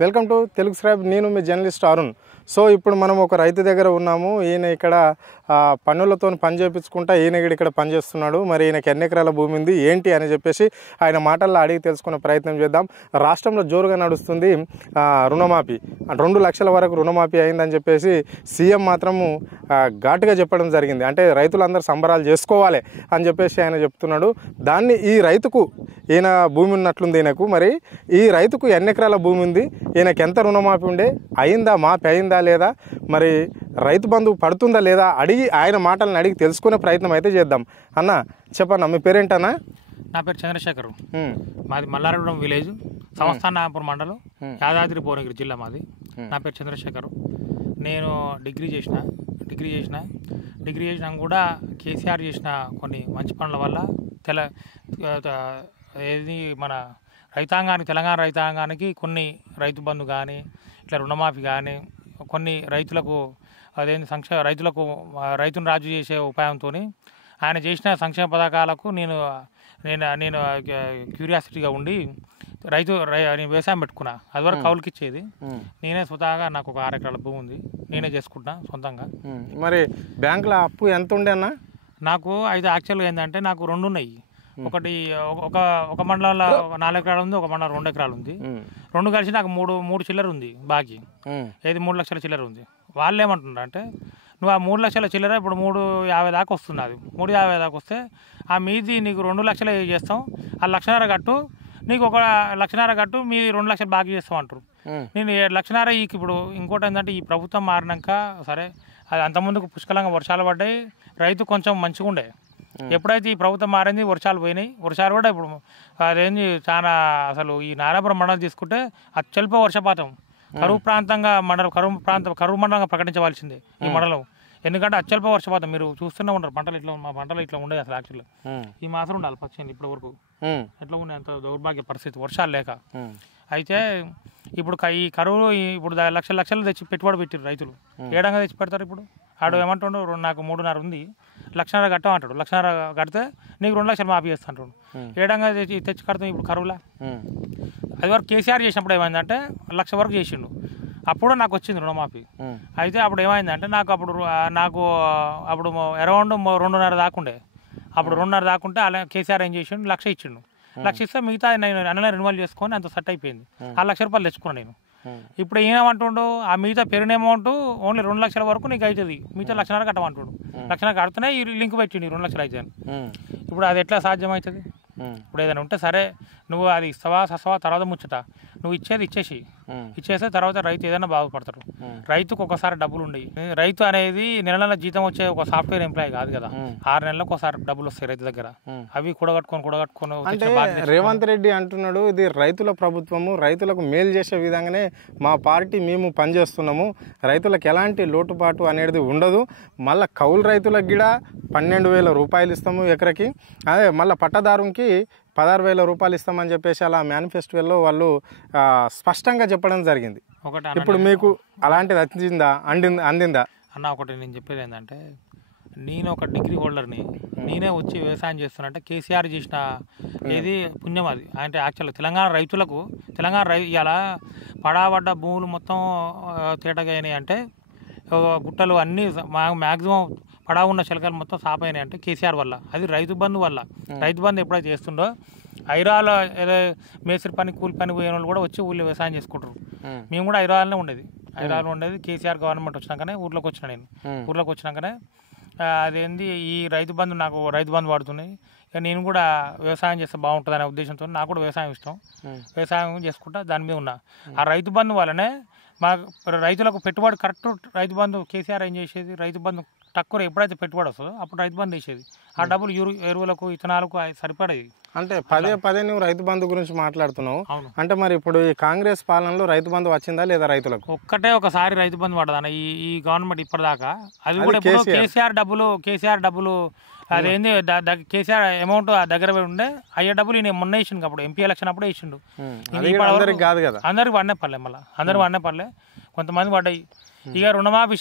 Welcome to Telugu scribe. నేను మీ journalist Arun. So ఇప్పుడు మనం ఒక రైతు దగ్గర ఉన్నాము. ఈయన ఇక్కడ పన్నులతో పని చేయించుకుంటా ఈయన ఇక్కడ పని చేస్తున్నాడు. మరి ఈయనకి ఎన్ని ఎకరాల భూమి ఉంది ఏంటి అని చెప్పేసి ఆయన మాటల్లో అడిగి తెలుసుకునే ప్రయత్నం చేద్దాం. రాష్ట్రంలో జోరుగా నడుస్తుంది రుణమాఫీ. 2 లక్షల వరకు రుణమాఫీ అయిందని చెప్పేసి సీఎం మాత్రము ఘాటుగా చెప్పడం జరిగింది. అంటే రైతులందరూ సంబరాలు చేసుకోవాలి అని చెప్పేసి ఆయన చెప్తున్నాడు. దాన్ని ఈ రైతుకు ఈయన భూమి ఉన్నట్లుంది. ఈయనకు మరి ఈ రైతుకు ఎన్ని ఎకరాల భూమి ఉంది, ఈయనకి ఎంత రుణమాఫీ ఉండే, అయిందా, మాఫీ అయిందా లేదా, మరి రైతు బంధు పడుతుందా లేదా అడిగి ఆయన మాటలను అడిగి తెలుసుకునే ప్రయత్నం అయితే చేద్దాం. అన్న చెప్పన్నా, మీ పేరేంటన్నా? నా పేరు చంద్రశేఖర్. మాది మల్లారగూడెం విలేజ్, సంస్థానాపురం మండలం, యాదాద్రి భువనగిరి జిల్లా మాది. నా పేరు చంద్రశేఖర్. నేను డిగ్రీ చేసిన కూడా కేసీఆర్ చేసిన కొన్ని మంచి పనుల వల్ల ఏది మన రైతాంగానికి, తెలంగాణ రైతాంగానికి కొన్ని రైతు బంధు కానీ, ఇట్లా రుణమాఫీ కానీ, కొన్ని రైతులకు అదేంటి రైతును రాజు చేసే ఉపాయంతో ఆయన చేసిన సంక్షేమ పథకాలకు నేను క్యూరియాసిటీగా ఉండి నేను వ్యవసాయం పెట్టుకున్నా. అది వరకు కౌలుకి ఇచ్చేది. నేనే స్వతహాగా నాకు ఒక 6 ఎకరాల భూమి ఉంది, నేనే చేసుకుంటున్నా సొంతంగా. మరి బ్యాంకులో అప్పు ఎంత ఉండే అన్న? నాకు అయితే యాక్చువల్గా ఏంటంటే నాకు 2 ఉన్నాయి. ఒకటి ఒక మండలంలో 4 ఎకరాలు ఉంది, ఒక మండలం 2 ఎకరాలు ఉంది. 2 కలిసి నాకు మూడు చిల్లర ఉంది బాకీ. ఏది 3 లక్షల చిల్లర ఉంది. వాళ్ళు ఏమంటున్నారు అంటే, నువ్వు ఆ 3 లక్షల చిల్లర ఇప్పుడు 350 దాకా వస్తుంది. అది 350 దాకా వస్తే ఆ మీది నీకు 2 లక్షలే చేస్తాం, ఆ 1,50,000 కట్టు, నీకు 1,50,000 కట్టు, మీ 2 లక్షలు బాకీ చేస్తాం అంటారు. నేను 7,50,000 ఇప్పుడు ఇంకోటి ఏంటంటే, ఈ ప్రభుత్వం మారినాక సరే అది అంతకుముందుకు పుష్కలంగా వర్షాలు పడ్డాయి, రైతు కొంచెం మంచిగా ఉండే. ఎప్పుడైతే ఈ ప్రభుత్వం మారింది, వర్షాలు పోయినాయి. వర్షాలు కూడా ఇప్పుడు అదేంది చాలా, అసలు ఈ నారాపురం మండలం తీసుకుంటే అత్యల్ప వర్షపాతం, కరువు ప్రాంతంగా కరువు మండలంగా ప్రకటించవలసిందే ఈ మండలం. ఎందుకంటే అత్యల్ప వర్షపాతం మీరు చూస్తూనే ఉంటారు. మా పంటలు ఇట్లా ఉండేది అసలు. యాక్చువల్గా ఈ మాసం ఉండాలి పక్షులు ఇప్పటి వరకు ఎట్లా ఉండే, అంత దౌర్భాగ్య పరిస్థితి వర్షాలు లేక. అయితే ఇప్పుడు ఈ కరువు ఇప్పుడు లక్షలు తెచ్చి పెట్టుబడి పెట్టారు రైతులు. ఏడంగా తెచ్చి పెడతారు. ఇప్పుడు ఆడు ఏమంటుండో, నాకు 3.5 ఉంది, 1,50,000 కట్టమంటాడు. 1,50,000 కడితే నీకు 2 లక్షలు మాఫీ చేస్తాంటాడు. ఏడంగా తెచ్చి కడతాం ఇప్పుడు కరువులా. అది వరకు కేసీఆర్ చేసినప్పుడు ఏమైందంటే 1,00,000 వరకు చేసిండు. అప్పుడు నాకు వచ్చింది రుణమాఫీ. అయితే అప్పుడు ఏమైందంటే నాకు అప్పుడు అరౌండ్ 2.5 దాకుండే. అప్పుడు 2.5 దాకుంటే అలా కేసీఆర్ ఏం చేసిండు, 1,00,000 ఇచ్చిండు. 1,00,000 ఇస్తే మిగతా నేను అన్ననే రెన్యువల్ చేసుకొని అంత సెట్ అయిపోయింది. ఆ 1,00,000 రూపాయలు తెచ్చుకున్నాను నేను. ఇప్పుడు ఏమంటుండు, ఆ మిగతా పెరిగిన అమౌంట్ ఓన్లీ 2 లక్షల వరకు నీకు అవుతుంది, మిగతా 1,00,000 కట్టమంటుడు. 1,00,000 కడితేనే ఈ లింక్ పెట్టిండు 2 లక్షలు అయితే. ఇప్పుడు అది ఎట్లా సాధ్యం అవుతుంది? ఇప్పుడు ఏదైనా ఉంటే సరే, నువ్వు అది ఇస్తావా తర్వాత ముచ్చట, నువ్వు ఇచ్చేస్తే తర్వాత రైతు ఏదైనా బాగుపడతాడు. రైతుకు ఒకసారి డబ్బులు ఉండవు. రైతు అనేది నెల జీతం వచ్చే ఒక సాఫ్ట్వేర్ ఎంప్లాయీ కాదు కదా. 6 నెలలకు ఒకసారి డబ్బులు వస్తాయి రైతు దగ్గర. అవి కూడగట్టుకొని అంటే రేవంత్ రెడ్డి అంటున్నాడు, ఇది రైతుల ప్రభుత్వము, రైతులకు మేలు చేసే విధంగానే మా పార్టీ మేము పనిచేస్తున్నాము, రైతులకు ఎలాంటి లోటుపాటు అనేది ఉండదు, మళ్ళీ కౌలు రైతులకు కూడా 12,000 రూపాయలు ఇస్తాము ఎకరకి, అదే మళ్ళీ పట్టదారునికి 16,000 రూపాయలు ఇస్తామని చెప్పేసి అలా మేనిఫెస్టోలో వాళ్ళు స్పష్టంగా చెప్పడం జరిగింది. ఇప్పుడు మీకు అలాంటిది అందిందా అన్న? ఒకటి నేను చెప్పేది ఏంటంటే, నేను ఒక డిగ్రీ హోల్డర్ని, నేనే వచ్చి వ్యవసాయం చేస్తున్నట్టే కేసీఆర్ చేసిన ఏది పుణ్యం అది. అంటే యాక్చువల్గా తెలంగాణ ఇలా పడాబడ్డ భూములు మొత్తం తేటగా అయినాయి అంటే, గుట్టలు అన్నీ మ్యాక్సిమం పడా ఉన్న చిలకలు మొత్తం సాపైనాయి అంటే కేసీఆర్ వల్ల. అది రైతు బంధు వల్ల. రైతు బంధు ఎప్పుడైతే చేస్తుండో, హైదరాబాద్లో ఏదో మేస్త్రి పని, కూలి పని పోయిన వాళ్ళు కూడా వచ్చి ఊళ్ళో వ్యవసాయం చేసుకుంటారు. మేము కూడా హైదరాబాద్లో ఉండేది. కేసీఆర్ గవర్నమెంట్ వచ్చినాకనే ఊర్లోకి వచ్చినాకనే అదేంది ఈ రైతు బంధు పడుతున్నాయి. ఇక నేను కూడా వ్యవసాయం చేస్తే బాగుంటుంది అనే ఉద్దేశంతో నాకు కూడా వ్యవసాయం ఇష్టం. వ్యవసాయం చేసుకుంటా దాని మీద ఉన్నా. ఆ రైతు బంధు వల్లనే మా రైతులకు పెట్టుబడి కరెక్ట్. రైతు బంధు కేసీఆర్ ఏం చేసేది, రైతు బంధు తక్కువ ఎప్పుడైతే పెట్టుబడి వస్తుందో అప్పుడు రైతు బంధు వేసేది. ఆ డబ్బులు ఎరువులకు, ఇథనాలకు సరిపడేది. అంటే పదే నువ్వు రైతు బంధు గురించి మాట్లాడుతున్నావు. అంటే మరి ఇప్పుడు ఈ కాంగ్రెస్ పాలనలో రైతు బంధు వచ్చిందా లేదా రైతులకు? ఒకసారి రైతు బంధు పడదా ఈ గవర్నమెంట్ ఇప్పటిదాకా? అది కూడా కేసీఆర్ డబ్బులు అదేంది కేసీఆర్ అమౌంట్ దగ్గర ఉండే అయ్యే డబ్బులు ఈయన మొన్న వేసిండు. అప్పుడు ఎంపీ ఎలక్షన్ అప్పుడు వేసిండు. కాదు కదా, అందరికి పడినే పడలే, మళ్ళీ అందరికి పడినే పడలే, కొంతమంది పడ్డాయి. ఇక రుణమాఫీ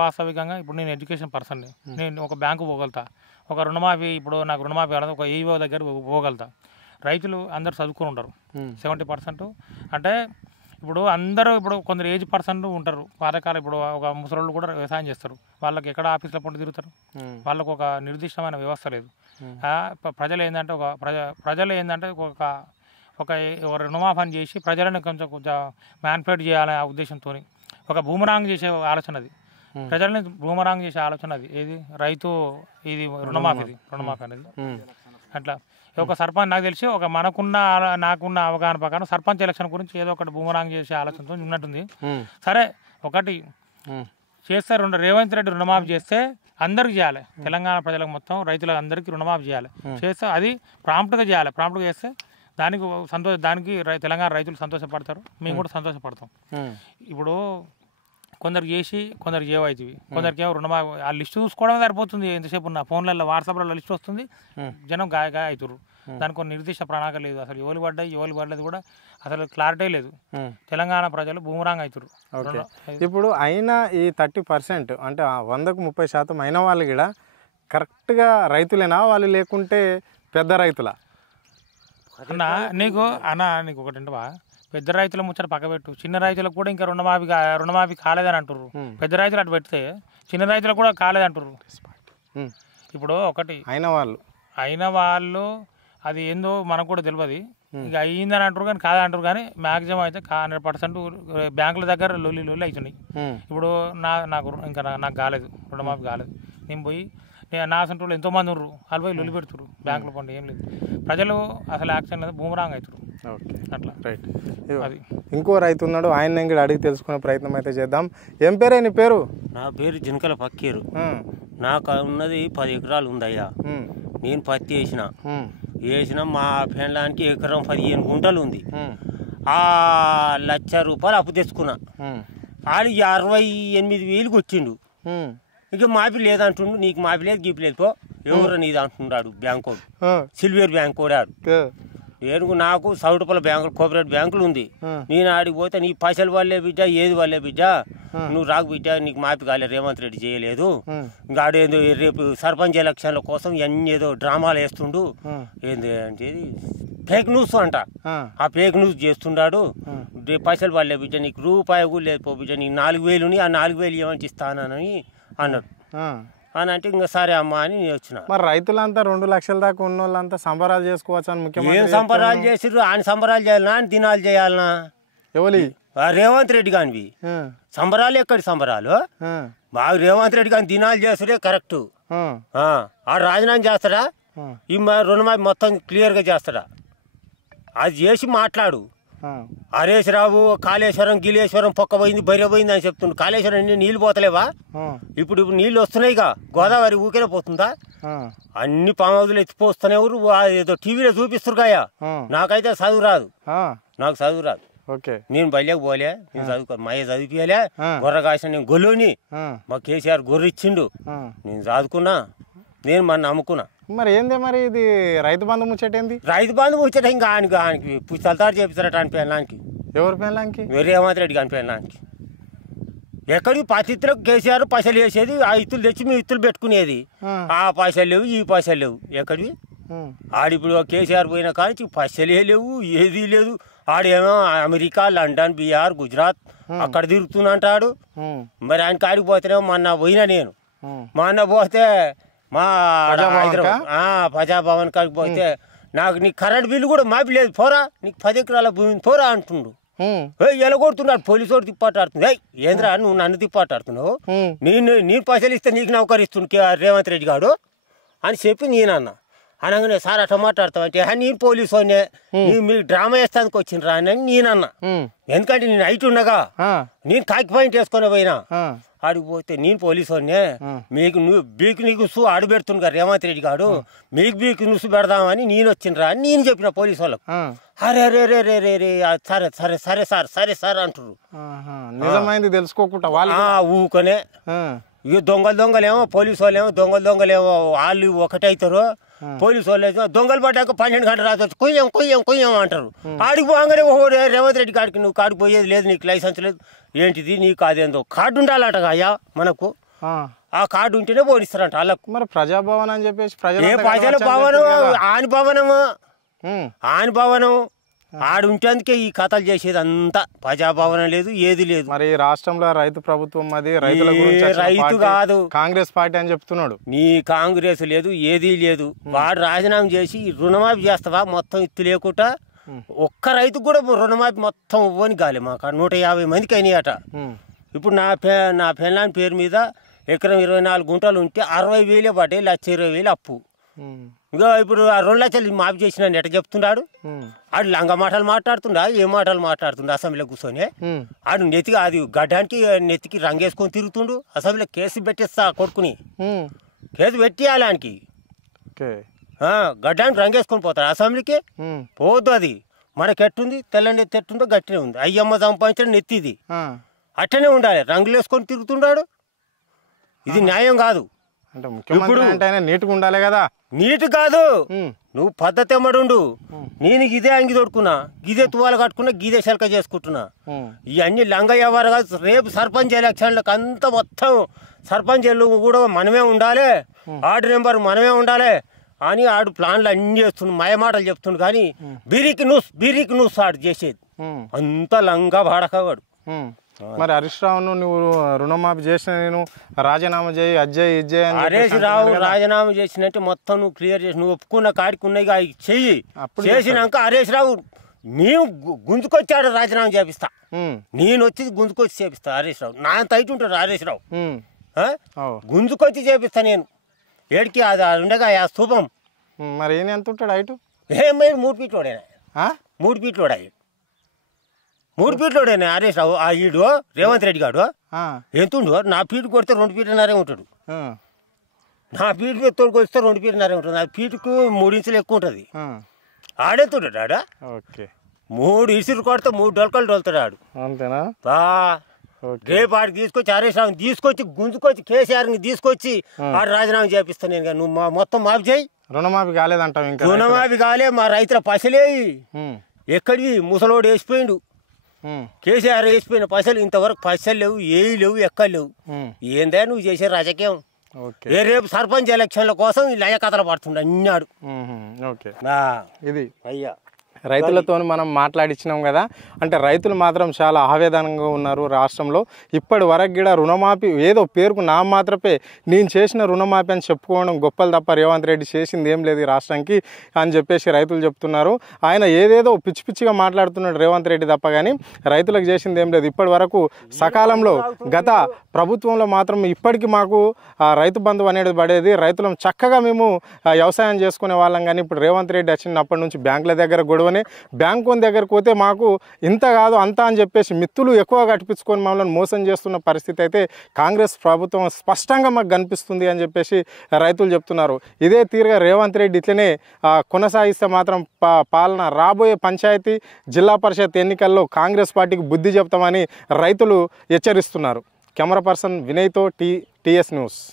వాస్తవికంగా ఇప్పుడు నేను ఎడ్యుకేషన్ పర్సన్ని, నేను ఒక బ్యాంకు పోగలుగుతా, ఒక రుణమాఫీ ఇప్పుడు నాకు రుణమాఫీ కావాలి, ఒక ఈఓ దగ్గర పోగలుగుతా. రైతులు అందరు చదువుకొని ఉంటారు 70%. అంటే ఇప్పుడు అందరూ ఇప్పుడు కొందరు ఏజ్ పర్సన్లు ఉంటారు పాతకాలం. ఇప్పుడు ఒక ముసలోళ్ళు కూడా వ్యవసాయం చేస్తారు. వాళ్ళకి ఎక్కడ ఆఫీసుల పొంటి తిరుగుతారు. వాళ్ళకు ఒక నిర్దిష్టమైన వ్యవస్థ లేదు. ప్రజలు ఏంటంటే ప్రజలు ఏంటంటే ఒక రుణమాఫీ చేసి ప్రజలను కొంచెం మ్యాన్ఫ్లేట్ చేయాలనే ఉద్దేశంతో ఒక బూమరాంగ్ చేసే ఆలోచన అది. ప్రజల్ని బూమరాంగ్ చేసే ఆలోచన అది. ఏది రైతు ఇది రుణమాఫీ అనేది అట్లా. ఒక సర్పంచ్ నాకు తెలిసి ఒక నాకున్న అవగాహన ప్రకారం సర్పంచ్ ఎలక్షన్ గురించి ఏదో ఒకటి బూమరాంగ్ చేసే ఆలోచనతో ఉన్నట్టుంది. సరే ఒకటి చేస్తే రేవంత్ రెడ్డి రుణమాఫీ చేస్తే అందరికి చేయాలి. తెలంగాణ ప్రజలకు మొత్తం రైతులకు అందరికీ రుణమాఫీ చేయాలి. చేస్తే అది ప్రాంప్ట్గా చేయాలి. ప్రాంప్ట్గా చేస్తే దానికి తెలంగాణ రైతులు సంతోషపడతారు, మేము కూడా సంతోషపడతాం. ఇప్పుడు కొందరు చేసి కొందరు చేయవుతుంది. కొందరికి ఏమో రుణమాఫీ ఆ లిస్టు చూసుకోవడమే సరిపోతుంది. ఎంతసేపు ఉన్న ఫోన్లలో వాట్సాప్లలో లిస్ట్ వస్తుంది, జనం గాయ అవుతారు. దానికి కొన్ని నిర్దిష్ట ప్రణాళిక లేదు. అసలు ఎవరు పడ్డది కూడా అసలు క్లారిటీ లేదు. తెలంగాణ ప్రజలు బూమరాంగ్ అవుతారు. ఇప్పుడు అయినా ఈ 30% అంటే 100కు 30% అయిన వాళ్ళు కూడా కరెక్ట్గా రైతులేనా వాళ్ళు, లేకుంటే పెద్ద రైతులా? నీకు ఒకటి అంటవా, పెద్ద రైతుల ముచ్చట పక్క పెట్టు. చిన్న రైతులకు కూడా ఇంకా రుణమాఫీ కాలేదని అంటారు. పెద్ద రైతులు అటు పెడితే చిన్న రైతులకు కూడా కాలేదంటారు. ఇప్పుడు ఒకటి అయిన వాళ్ళు అది ఏందో మనకు కూడా తెలియదు. ఇక అయ్యిందని అంటారు కానీ కాదంటారు. కానీ మ్యాక్సిమం అయితే 100% బ్యాంకుల దగ్గర లొల్లి అవుతున్నాయి. ఇప్పుడు నాకు కాలేదు, రుణమాఫీ కాలేదు. నేను పోయి నా అసంటూ ఎంతోమంది ఉన్నారు, వాళ్ళు పోయి లొల్లి పెడుతున్నారు బ్యాంకుల పండు. ఏం లేదు, ప్రజలు అసలు యాక్షన్ లేదు, బూమరాంగ్ అవుతారు. అట్లా రైట్. అది ఇంకో రైతు ఉన్నాడు, ఆయన కూడా అడిగి తెలుసుకునే ప్రయత్నం అయితే చేద్దాం. ఏం పేరే నీ పేరు? నా పేరు జినకల పక్కీరు. నాకు ఉన్నది 10 ఎకరాలు ఉందయ్యా. నేను పత్తి వేసిన మా పెండ్లానికి ఎకరం 15 గుంటలు ఉంది. ₹1,00,000 అప్పు తెచ్చుకున్నా. ఆడు 68,000 వచ్చిండు. ఇక మాఫీ లేదంటుండు. నీకు మాఫీ లేదు గీపీ లేదు పో, ఎవరు నీది అంటున్నాడు బ్యాంకు, సిల్వేర్ బ్యాంక్ కోడాడు. నాకు సౌటుపల్ల బ్యాంకులు, కోఆపరేటివ్ బ్యాంకులు ఉంది. నేను ఆడికి పోతే నీ పైసలు వాళ్ళే బిడ్డ, ఏది వాళ్ళే బిడ్డ, నువ్వు రాకు బిడ్డ, నీకు మాఫీ కాలేదు, రేవంత్ రెడ్డి చేయలేదు. ఇంకా ఆడేందో రేపు సర్పంచ్ ఎలక్షన్ల కోసం ఇవన్నీ ఏదో డ్రామాలు వేస్తుండు. ఏంది అంటే ఫేక్ న్యూస్ అంట. ఆ ఫేక్ న్యూస్ చేస్తున్నాడు. రేపు పైసలు వాళ్ళే బిడ్డ, నీకు రూపాయి కూడా లేదు పో బిడ్డ, నీకు 4,000 ఆ 4,000 ఏమంటే ఇస్తానని అన్నాడు. అని అంటే ఇంకా సరే అమ్మా అని నేను వచ్చిన. మరి రైతులంతా 2 లక్షల దాకా ఉన్న వాళ్ళంతా సంబరాలు చేసుకోవచ్చు అని ముఖ్యమంత్రి ఏం సంబరాలు చేసిర్రు? ఆయన సంబరాలు చేయాలనా, ఆయన దినాలు చేయాలనా? ఎవరి రేవంత్ రెడ్డి కానివి సంబరాలు ఎక్కడి సంబరాలు? బాగా రేవంత్ రెడ్డి కానీ దినాలు చేస్తుడే కరెక్ట్. ఆ రాజీనామా చేస్తాడా? ఈ రుణమాఫీ మొత్తం క్లియర్గా చేస్తాడా? అది చేసి మాట్లాడు. హరీష్ రావు కాళేశ్వరం గిలేశ్వరం పొక్క పోయింది, బైర పోయింది అని చెప్తుండు. కాళేశ్వరం నీళ్ళు పోతలేవా? ఇప్పుడు నీళ్ళు వస్తున్నాయిగా, గోదావరి ఊకేనే పోతుందా? అన్ని పామవులు ఎత్తిపోస్తున్నాయి. ఎవరు ఏదో టీవీలో చూపిస్తారు కాయా. నాకైతే చదువు రాదు, నాకు చదువు రాదు. నేను బయలుకి పోలే, నేను చదువుకో మయ్య చదివిపోయలే. గొర్రె కాసిన నేను గొల్లుని, మా కేసీఆర్ గొర్రె ఇచ్చిండు, నేను చదువుకున్నా, నేను మన నమ్ముకున్నా. మరి ఏంది మరి ఇది రైతు బంధు ముచ్చటేంది? రైతు బంధు ముచ్చట ఇంకా ఆయనకి పుస్తకాలు చేపిస్తారట అని పెళ్ళానికి. ఎవరి పెళ్ళానికి? రేవంత్ రెడ్డి కాని పెళ్ళానికి. ఎక్కడికి పతిత్తులకు కేసీఆర్ పైసలు వేసేది, ఆ ఇత్తులు తెచ్చి మీ ఇత్తులు పెట్టుకునేది. ఆ పైసలు లేవు, ఈ పైసలు లేవు. ఎక్కడివి? ఆడిప్పుడు కేసీఆర్ పోయిన కానీ పైసలే లేవు, ఏది లేదు. ఆడేమో అమెరికా, లండన్, బీహార్, గుజరాత్ అక్కడ తిరుగుతున్నంటాడు. మరి ఆయన కాడికి పోతేనేమో మొన్న పోయినా నేను. మొన్న పోతే మా ప్రజాభవన్ కాడికి పోతే నాకు నీ కరెంట్ బిల్లు కూడా మాపి లేదు, పోరా నీకు 10 ఎకరాల భూమి పోరా అంటుండు. ఎలగొడుతున్నాడు, పోలీసు వాడు తిప్పాటాడుతుంది. ఏంద్రా నువ్వు నన్ను తిప్పాటాడుతున్నావు, నేను పైసలు ఇస్తే నీకు నౌకరిస్తుండు రేవంత్ రెడ్డి గారు అని చెప్పి నేనన్నా. అనగానే సార్ అట్లా మాట్లాడతావంటే నేను పోలీసు వాడినే, మీరు డ్రామా వేస్తానికి వచ్చిండ్రా అని నేనన్నా. ఎందుకంటే నేను హైట్ ఉన్నగా, నేను కాకి పాయింట్ వేసుకొని పోయినా. ఆడికి పోతే నేను పోలీసు వాడినే, మీకు నీకు ఆడు పెడుతుండగా రేవంత్ రెడ్డి గారు, మీకు నుసు పెడదామని నేను వచ్చిండ్రా అని నేను చెప్పిన పోలీసు వాళ్ళకు. అరే అరే రే రే రే రే సరే సరే సరే సార్ సరే సార్ అంటారు. నిజమైంది తెలుసుకోకుండా ఊకనే. ఇక దొంగలేమో పోలీసు వాళ్ళేమో దొంగలేమో వాళ్ళు ఒకటైతారు. పోలీసు వాళ్ళు దొంగలు పడ్డాక 12 గంటలు రావచ్చు, కొయ్యం అంటారు. ఆడికి పోగానే రేవంత్ రెడ్డి కాడికి నువ్వు కాడికి పోయేది లేదు, నీకు లైసెన్స్ లేదు, ఏంటిది నీకు అదేందో కార్డు ఉండాలట అయ్యా మనకు. ఆ కార్డు ఉంటేనే పోనిస్తారంట వాళ్ళకు. మరి ప్రజాభవన్ అని చెప్పేసి ఏ ప్రజల భవనం, ఆని భవనం ఆడు ఉంటేందుకే ఈ కథలు చేసేది అంతా ప్రజాభవనం లేదు, ఏది లేదు. మరి రాష్ట్రంలో రైతు ప్రభుత్వం అది రైతుల గురించి రైతు కాదు, కాంగ్రెస్ పార్టీ అని చెప్తున్నాడు. నీ కాంగ్రెస్ లేదు, ఏది లేదు. వాడు రాజీనామా చేసి రుణమాఫీ చేస్తావా మొత్తం ఇత్తు లేకుండా ఒక్క రైతుకు కూడా రుణమాఫీ మొత్తం ఇవ్వని గాలి మాకు 150 మందికి అయినాయట. ఇప్పుడు నా పెళ్ళాని పేరు మీద ఎకరం 24 గుంటలు ఉంటే 60,000 పడ్డాయి, 1,20,000 అప్పు. ఇంకా ఇప్పుడు ఆ 2 లక్షలు మాఫీ చేసిన ఎట్ట చెప్తున్నాడు. ఆడు లంగ మాటలు మాట్లాడుతుండా, ఏ మాటలు మాట్లాడుతుండు అసెంబ్లీలో కూర్చొని. ఆడు నెత్తికి అది గడ్డానికి నెత్తికి రంగేసుకొని తిరుగుతుండు. అసెంబ్లీలో కేసు పెట్టేస్తా కొడుకుని, కేసు పెట్టియాలి ఆయనకి. గడ్డానికి రంగేసుకొని పోతాడు అసెంబ్లీకి, పోవద్దు. అది మనకెట్టుంది, తెల్లని నెత్తి ఎట్టుందో గట్టినే ఉంది. అయ్యమ్మ సంపాదించడం నెత్తిది అట్టనే ఉండాలి. రంగులు వేసుకొని తిరుగుతున్నాడు. ఇది న్యాయం కాదు. అంటే ముఖ్యమంత్రి అంటే నీట్గా ఉండాలి కదా. నీట్ కాదు, నువ్వు పద్ధతి ఎమ్మడుండు. నేను ఇదే అంగి తొడుకున్నా, గిదే తువాలు కట్టుకున్నా, గిదే శల్క చేసుకుంటున్నా. ఇవన్నీ లంగ వ్యవహారం కాదు. రేపు సర్పంచ్ ఎలక్షన్లకు అంతా మొత్తం సర్పంచ్లు కూడా మనమే ఉండాలి, వార్డు నెంబర్ మనమే ఉండాలి అని ఆడు ప్లాన్లు అన్ని చేస్తుండు, మాయమాటలు చెప్తుండు. కానీ బీరికి నువ్వు ఆడు చేసేది అంతా లంగా బాడకవాడు. మరి హరీష్ రావును నువ్వు రుణమాఫీ చేసిన, నేను రాజీనామా చేయి అజ్జయ్ ఇజ్జయ్ అని హరీష్ రావు రాజీనామా చేసినట్టు మొత్తం నువ్వు క్లియర్ చేసి నువ్వు ఒప్పుకున్న కాడికి ఉన్నాయి చెయ్యి. చేసినాక హరీష్ రావు మేము గుంజుకొచ్చాడు రాజీనామా చేపిస్తా, నేను వచ్చి గుంజుకొచ్చి చేపిస్తా. హరీష్ రావు నా తైట్ ఉంటాడు. హరీష్ రావు గుంజుకొచ్చి చేపిస్తా నేను. ఏడికి అది ఉండగా ఆ స్థూపం. మరి ఈయన ఎంత ఉంటాడు హైటు? ఏమైనా 3 ఫీట్లోడేనా, 3 ఫీట్లోడా, 3 ఫీట్లోడేనా హరీష్ రావు. ఆ ఈడు రేవంత్ రెడ్డి గాడు ఎంతుండు, నా ఫీట్ కొడితే 2 ఫీట్లన్నరే ఉంటాడు. నా ఫీట్ తోడుకు వస్తే 2 ఫీట్లన్నరే ఉంటుంది. ఆ ఫీట్కు 3 ఇంచులు ఎక్కువ ఉంటుంది. ఆడెత్తుంటాడు ఆడ. 3 ఇసురు కొడితే 3 డొలకలు డొలుతాడు ఆడు. అంతేనా? రేపు ఆడికి తీసుకొచ్చి హరీష్ రావుని తీసుకొచ్చి గుంజుకొచ్చి కేసీఆర్ని తీసుకొచ్చి ఆడు రాజీనామా చేపిస్తాను నేను. నువ్వు మొత్తం మాఫీ చేయి. రుణమాఫీ కాలేదంటావు? ఇంకా రుణమాఫీ కాలే. మా రైతుల పైసలేయి ఎక్కడివి, ముసలోడు వేసిపోయిండు, కేసీఆర్ వేసిపోయిన పైసలు ఇంతవరకు పైసలు లేవు, ఏవి లేవు, ఎక్కడ లేవు. ఏందే నువ్వు చేసే రాజకీయం? రేపు సర్పంచ్ ఎలక్షన్ల కోసం ఈ లయ కథలు పడుతుండ అన్నాడు. ఇది అయ్యా రైతులతో మనం మాట్లాడించినాం కదా. అంటే రైతులు మాత్రం చాలా ఆవేదనంగా ఉన్నారు రాష్ట్రంలో. ఇప్పటి వరకు కూడా రుణమాఫీ ఏదో పేరుకు నా మాత్రమే నేను చేసిన రుణమాఫీ అని చెప్పుకోవడం గొప్పలు తప్ప రేవంత్ రెడ్డి చేసింది ఏం లేదు ఈ రాష్ట్రానికి అని చెప్పేసి రైతులు చెప్తున్నారు. ఆయన ఏదేదో పిచ్చి పిచ్చిగా మాట్లాడుతున్నాడు రేవంత్ రెడ్డి తప్ప, కానీ రైతులకు చేసింది ఏం లేదు. ఇప్పటి వరకు సకాలంలో గత ప్రభుత్వంలో మాత్రం ఇప్పటికీ మాకు రైతు బంధు అనేది పడేది. రైతులం చక్కగా మేము వ్యవసాయం చేసుకునే వాళ్ళం. కానీ ఇప్పుడు రేవంత్ రెడ్డి వచ్చినప్పటి నుంచి బ్యాంకుల దగ్గర గొడవ, బ్యాంకు దగ్గరకు పోతే మాకు ఇంత కాదు అంత అని చెప్పేసి మిత్తులు ఎక్కువ కట్టించుకొని మమ్మల్ని మోసం చేస్తున్న పరిస్థితి అయితే కాంగ్రెస్ ప్రభుత్వం స్పష్టంగా మాకు కనిపిస్తుంది అని చెప్పేసి రైతులు చెప్తున్నారు. ఇదే తీరుగా రేవంత్ రెడ్డి ఇట్లనే కొనసాగిస్తే మాత్రం పాలన రాబోయే పంచాయతీ జిల్లా పరిషత్ ఎన్నికల్లో కాంగ్రెస్ పార్టీకి బుద్ధి చెప్తామని రైతులు హెచ్చరిస్తున్నారు. కెమెరా పర్సన్ వినయ్తో టీఎస్ న్యూస్.